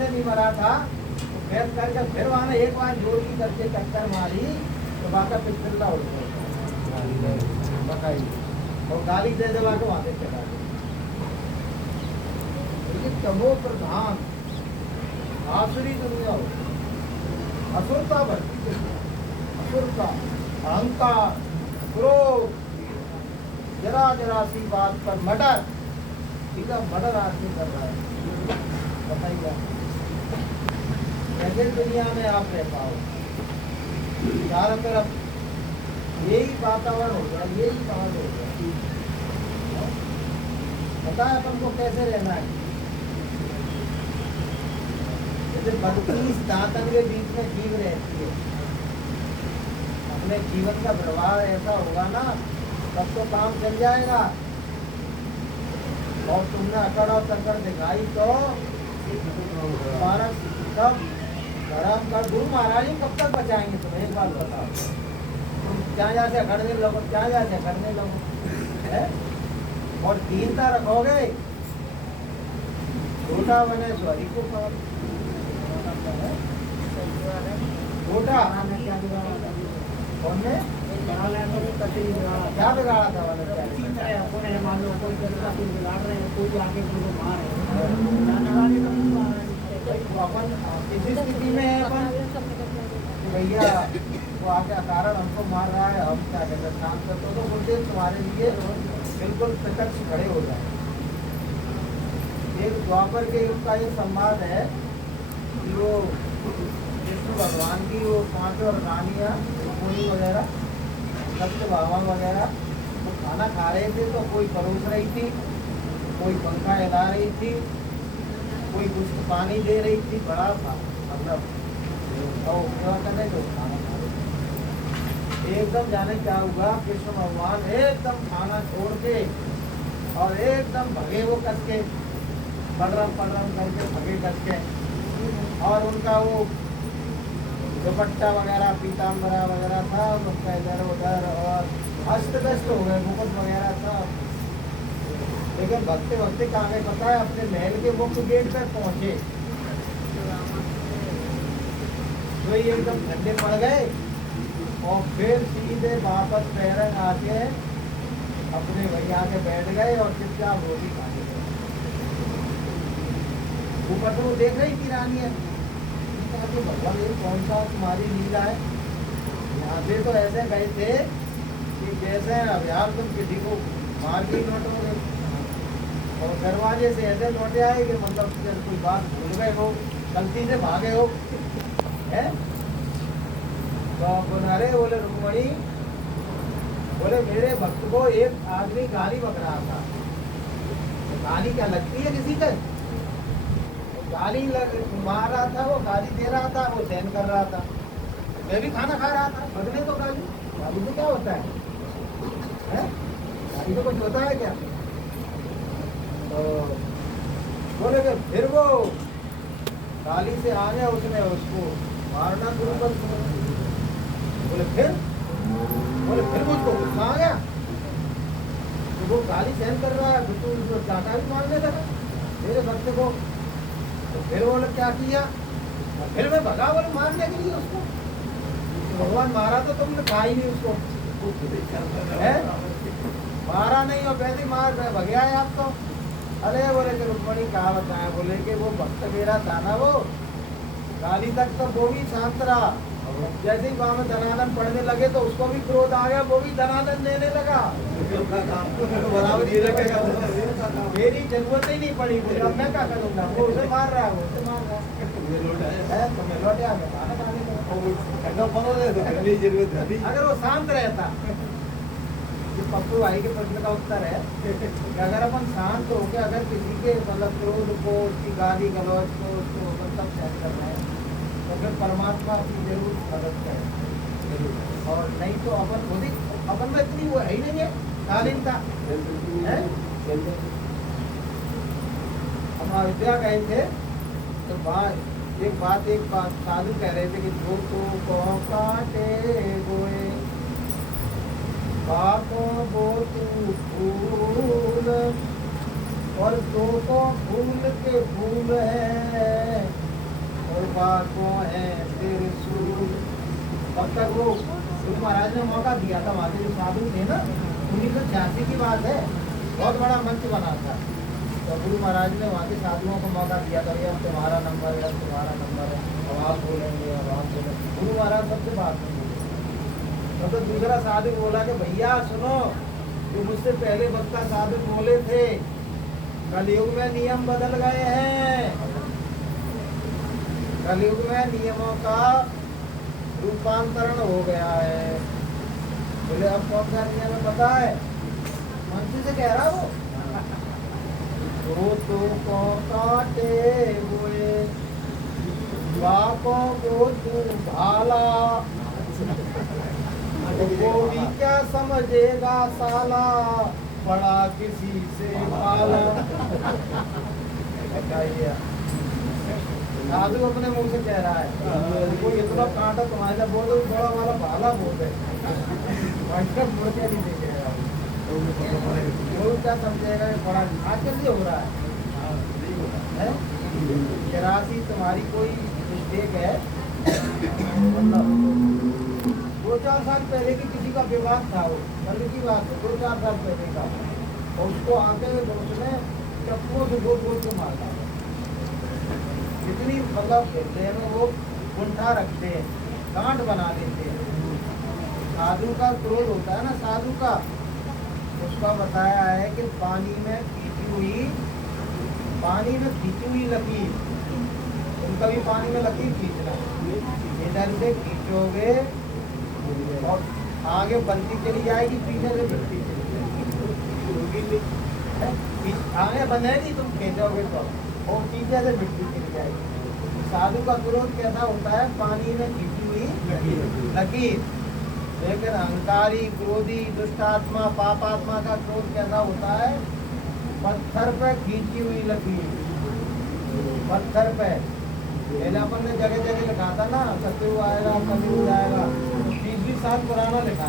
से नहीं मरा था तो खेत करके फिर वहाँ एक बार जोर की करके टक्कर मारी तो बाका पिछला उड़ गया बताइए और गाली दे दबा के वहाँ से चला गया। तमो प्रधान आसुरी दुनिया हो, असुरता बढ़ती, असुरता, अहंकार, क्रोध, जरा जरा सी बात पर मर्डर, सीधा मर्डर आदमी कर रहा है। बताइए कैसे दुनिया में आप रह पाओ? चारों तरफ यही वातावरण हो गया, यही समाज हो गया। पता है अपन को कैसे रहना है? जैसे 32 दांतन के बीच में जीव रहती है, अपने जीवन का व्यवहार ऐसा होगा ना तब तो काम चल जाएगा। और तुमने अकड़ और तकड़ दिखाई तो हमारा सब धर्म का गुरु महाराज ही कब तक बचाएंगे? तुम्हें एक बात बताओ, तुम क्या जा से अकड़ने लगो, क्या जा से करने लगो है? और दीनता रखोगे, छोटा बने सो हरि को पाओ। छोटा कौन ने क्या बिगाड़ा था? अपन किसी स्थिति में है अपन भैया वो आके कारण हमको मार रहा है, हम क्या कहते शांत करते तो बोलते तुम्हारे लिए बिल्कुल प्रत्यक्ष खड़े हो जाए। एक द्वापर के युग का ये संवाद है कि वो विष्णु भगवान की वो 5 और रानियाँ रुक्मिणी वगैरह सत्य भामा वगैरह वो खाना खा रहे थे तो कोई परोस रही थी, कोई पंखा हिला रही थी, कोई कुछ पानी दे रही थी, बड़ा था मतलब और सेवा करने जो खाना खा रहे थे। एकदम जाने क्या हुआ, कृष्ण भगवान एकदम खाना छोड़ के और एकदम भगे वो कस के पड़रम करके भगे कस के और उनका वो दुपट्टा वगैरह पीताम्बरा वगैरह था उसका इधर उधर और अस्त व्यस्त हो गए, मुकुट वगैरह था। लेकिन भगते भगते कहाँ गए पता है? अपने महल के मुख्य गेट तक पहुंचे तो ये एकदम ठंडे पड़ गए और फिर सीधे वापस पैरन आके अपने वहीं आके बैठ गए और चुपचाप रोटी खाने गए। ऊपर तो वो देख रही थी रानी है कि भगवान ये कौन सा तुम्हारी लीला है? यहाँ से तो ऐसे गए थे कि जैसे अभियान तुम किसी को मार के लौटोगे और दरवाजे से ऐसे लौटे आए कि मतलब कोई बात भूल गए हो, गलती से भागे हो है? तो बोले रुक्मणी बोले मेरे भक्त को एक आदमी गाली बक रहा था। तो गाली क्या लगती है किसी का? गाली मार रहा था, वो गाली दे रहा था, वो सहन कर रहा था। मैं भी खाना खा रहा था, बदले तो गाली तो क्या होता है? गाली तो कुछ होता है क्या? तो बोले कि फिर वो गाली से आने उसने उसको मारना शुरू कर दिया। बोले फिर मुझको गुस्सा आ गया तो वो गाली सहन कर रहा है तो तू उसको चाटा भी मारने लगा मेरे भक्त को। तो फिर वो क्या किया? फिर मैं भगा बोले मारने के लिए उसको। भगवान मारा तो तुमने खा ही नहीं उसको है? मारा नहीं और वैसे मार भगे आए आप तो। अरे बोले कि रुक्मणी कहा बताया? बोले कि वो भक्त मेरा था ना वो गाली तक तो वो भी शांत रहा, जैसे ही वहां में धनानंद पढ़ने लगे तो उसको भी क्रोध आ गया, वो भी धनानंद देने लगा। मेरी जरूरत ही नहीं पड़ी, बोले अब मैं क्या करूँगा? वो उसे मार रहा है, वो उसे मार रहा है तो मैं लौटे आ गया खाना खाने। अगर वो शांत रहता, पप्पू भाई के प्रश्न का उत्तर है कि अगर अपन शांत होकर अगर किसी के मतलब क्रोध को, उसकी गाली गलौज को, उसको मतलब सहन कर रहे हैं तो फिर परमात्मा अपनी जरूर मदद करे। और नहीं तो अपन खुद ही अपन में इतनी वो है ही नहीं है शालीनता है। हम अयोध्या गए थे तो एक बात साधु कह रहे थे कि जो तो काटे गोए बातों वो तू फूल और दो को फूल के फूल है तब तक वो गुरु महाराज ने मौका दिया था, वहाँ के जो साधु थे ना, 1986 की बात है, बहुत बड़ा मंच बना था। तो गुरु महाराज ने वहाँ के साधुओं को मौका दिया था, अब तुम्हारा नंबर है, अब तुम्हारा नंबर है, अब आप बोलेंगे, अब आप बोलेंगे। गुरु महाराज सबसे बात नहीं बोले। तो दूसरा साधु बोला कि भैया सुनो, जो मुझसे पहले वक्ता साधु बोले थे, कलयुग में नियम बदल गए हैं, कलयुग में नियमों का रूपांतरण हो गया है। बोले अब कौन सा नियम है पता है? मंच से कह रहा वो, तो को काटे हुए बापों को तू भाला, वो भी क्या समझेगा साला, बड़ा किसी से पाला। बताइए, साधु अपने मुंह से कह रहा है, कोई इतना कांटा तुम्हारे बोलो, बड़ा वाला भाला बोल रहे, मुड़ के नहीं देखेगा वो, क्या समझेगा? बड़ा आजकल ये हो रहा है, जरासी तुम्हारी कोई मिस्टेक है, मतलब 2-4 साल पहले की किसी का विवाद था, वो कल की बात है, 2-4 साल पहले का, और उसको आके दोस्त ने चप्पू से गोल गोल के मारा। इतनी मतलब हृदय में वो कुंठा रखते हैं, गांठ बना देते हैं। साधु का क्रोध होता है ना, साधु का, उसका बताया है कि पानी में खींची हुई लकीर, तुम कभी पानी में लकीर खींचना, इधर से खींचोगे और आगे बनती चली जाएगी, पीछे से बढ़ती चली जाएगी, आगे बनेगी, तुम खींचोगे तो, और पीछे से बढ़ती चली जाएगी। साधु का क्रोध कैसा होता है? पानी में खींची हुई लकीर। लेकिन अहंकारी, क्रोधी, दुष्टात्मा, पापात्मा का क्रोध कैसा होता है? पत्थर पे खींची हुई लकीर, पत्थर पे। पहले अपन ने जगह जगह लिखा था ना, सत्यु आएगा, कलयुग आएगा, 20-20 साल पुराना लिखा है।